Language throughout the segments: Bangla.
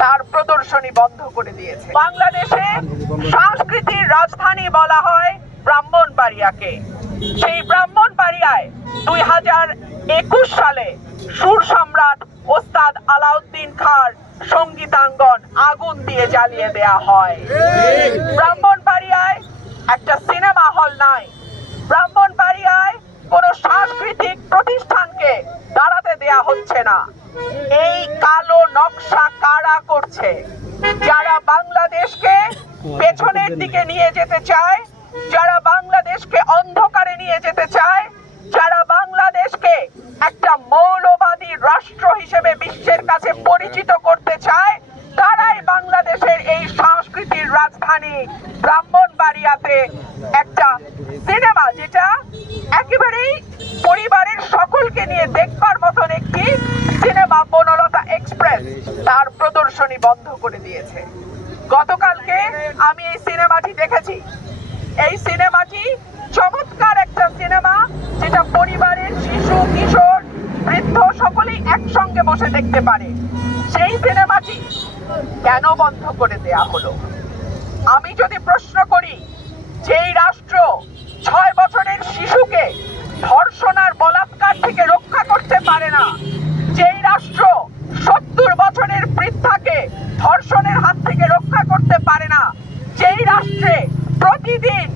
তার প্রদর্শনী বন্ধ করে দিয়েছে। বাংলাদেশে সংস্কৃতির রাজধানী বলা হয় ব্রাহ্মণবাড়িয়াকে। সেই ব্রাহ্মণবাড়িয়ায় 2021 সালে সুর সম্রাট ওস্তাদ আলাউদ্দিন খাঁর সঙ্গীতাঙ্গন আগুন দিয়ে জ্বালিয়ে দেয়া হয়। ব্রাহ্মণবাড়িয়ায় একটা সিনেমা হল নাই। ব্রাহ্মণবাড়িয়ায় কোনো সাংস্কৃতিক প্রতিষ্ঠানকে দাঁড়াতে দেয়া হচ্ছে না। এই কালো নকশা কারা করছে? যারা বাংলাদেশকে পেছনের দিকে নিয়ে যেতে চায়, যারা বাংলাদেশকে অন্ধকারে নিয়ে যেতে চায়, যারা বাংলাদেশকে একটা মৌলবাদী রাষ্ট্র হিসেবে বিশ্বের কাছে পরিচিত করতে চায়, তারাই বাংলাদেশের এই সংস্কৃতির রাজধানী ব্রাহ্মণবাড়িয়াতে একটা সিনেমা, যেটা একেবারেই পরিবারের সকলকে নিয়ে দেখবার মতন একটি সিনেমা, বনলতা এক্সপ্রেস, তার প্রদর্শনী বন্ধ করে দিয়েছে। গতকালকে আমি এই সিনেমাটি দেখেছি। এই সিনেমাটি চমৎকার একটা সিনেমা, যেটা পরিবারের শিশু, কিশোর, বৃদ্ধ সকলেই একসঙ্গে বসে দেখতে পারে। সেই সিনেমাটি কেন বন্ধ করে দেয়া হলো? আমি যদি প্রশ্ন করি, যেই রাষ্ট্র 6 বছরের শিশুকে ধর্ষণ আর বলাৎকার থেকে রক্ষা করতে পারে না, যেই রাষ্ট্র 70 বছরের বৃদ্ধাকে ধর্ষণের হাত থেকে রক্ষা করতে পারে না, যেই রাষ্ট্রে প্রতিদিন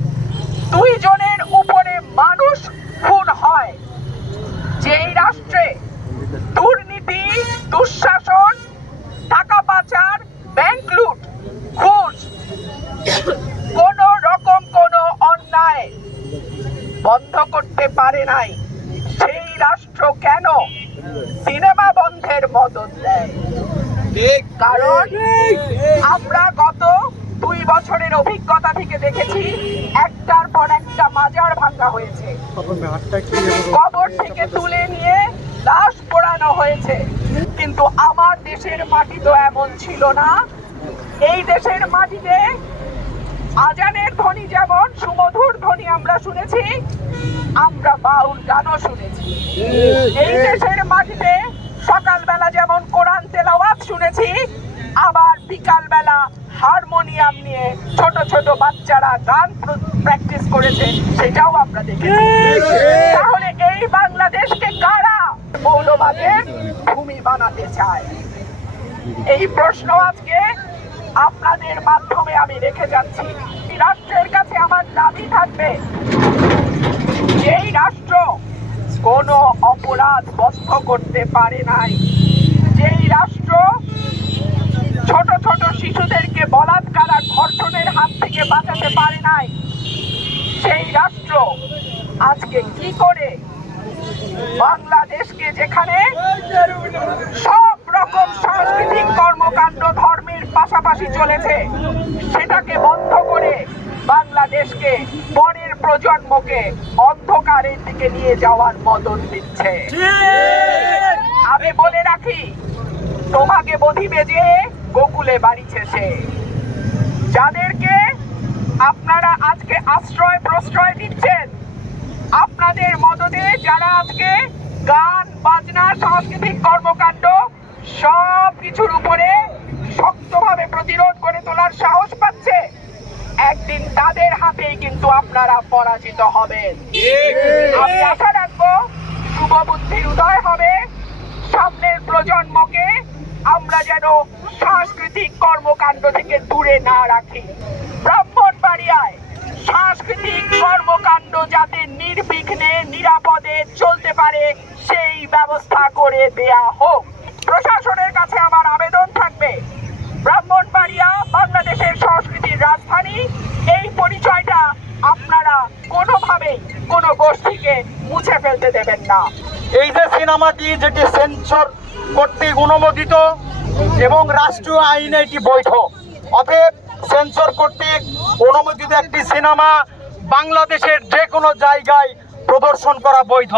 2 জনের উপরে মানুষ খুন হয়, যেই রাষ্ট্রে দুর্নীতি, দুঃশাসন, টাকা পাচার, ব্যাংক লুট, ঘুষ, কোন রকম কোন অন্যায় বন্ধ করতে পারে নাই, সেই রাষ্ট্র কেন সিনেমা বন্ধের মদত দেয়? কারণ আমরা গত 2 বছরের অভিজ্ঞতা থেকে দেখেছি, একটার পর একটা মাজার ভাঙা হয়েছে, কবর থেকে তুলে নিয়ে লাশ পোড়ানো হয়েছে। কিন্তু আমার দেশের মাটি তো এমন ছিল না। এই দেশের মাটিতে আজানের ধ্বনি যেমন সুমধুর ধ্বনি আমরা শুনেছি, আমরা বাউল গানও শুনেছি। এই দেশের মাটিতে সকালবেলা যেমন কোরআন তেলাওয়াত শুনেছি, আবার বিকালবেলা হারমোনিয়াম নিয়ে ছোট ছোট বাচ্চারা গান প্র্যাকটিস করেছে, সেটাও আমরা দেখেছি। তাহলে এই বাংলাদেশকে কারা মৌলবাদের ভূমি বানাতে চায়? এই প্রশ্ন আজকে আপনাদের মাধ্যমে আমি রেখে যাচ্ছি। রাষ্ট্রের কাছে আমার দাবি থাকবে, যেই রাষ্ট্র কোনো অপরাধ বন্ধ করতে পারে নাই, যেই রাষ্ট্র ছোট ছোট শিশুদেরকে বলাৎকার আর ধর্ষণের হাত থেকে বাঁচাতে পারে নাই, সেই রাষ্ট্র আজকে কি করে বাংলাদেশকে, যেখানে সব রকম সাংস্কৃতিক কর্মকাণ্ড ধর্মের পাশাপাশি চলেছে, সেটাকে বন্ধ করে বাংলাদেশকে, পরের প্রজন্মকে অন্ধকারের দিকে নিয়ে যাওয়ার মদত দিচ্ছে। আমি বলে রাখি, তোমাকে বধিবে যে গোকুলে বাড়িছে সে। যাদেরকে আপনারা আজকে আশ্রয় প্রশ্রয় দিচ্ছেন, আপনাদের মদতে যারা আজকে গান বাজনা সাংস্কৃতিক কর্মকাণ্ড সব কিছুর উপরে শক্তভাবে প্রতিরোধ করে তোলার সাহস পাচ্ছে, একদিন তাদের হাতেই কিন্তু আপনারা পরাজিত হবেন। আমি আশা রাখবো শুভ বুদ্ধির উদয় হবে, সামনের প্রজন্মকে আমরা যেন সাংস্কৃতিক কর্মকাণ্ড থেকে দূরে না রাখি। ব্রাহ্মণবাড়িয়ায় সাংস্কৃতিক কর্মকাণ্ড যাতে নির্বিঘ্নে নিরাপদে চলতে পারে, সেই ব্যবস্থা করে দেয়া হোক। প্রশাসনের কাছে আমার আবেদন থাকবে, ব্রাহ্মণবাড়িয়া বাংলাদেশের সংস্কৃতির রাজধানী, এই পরিচয়টা আপনারা কোনোভাবেই কোনো গোষ্ঠীকে মুছে ফেলতে দেবেন না। এই যে সিনেমাটি, যেটি সেন্সর কর্তৃক অনুমোদিত এবং রাষ্ট্রীয় আইনে এটি বৈধ, অতএব সেন্সর কর্তৃক অনুমোদিত একটি সিনেমা বাংলাদেশের যে কোনো জায়গায় প্রদর্শন করা বৈধ।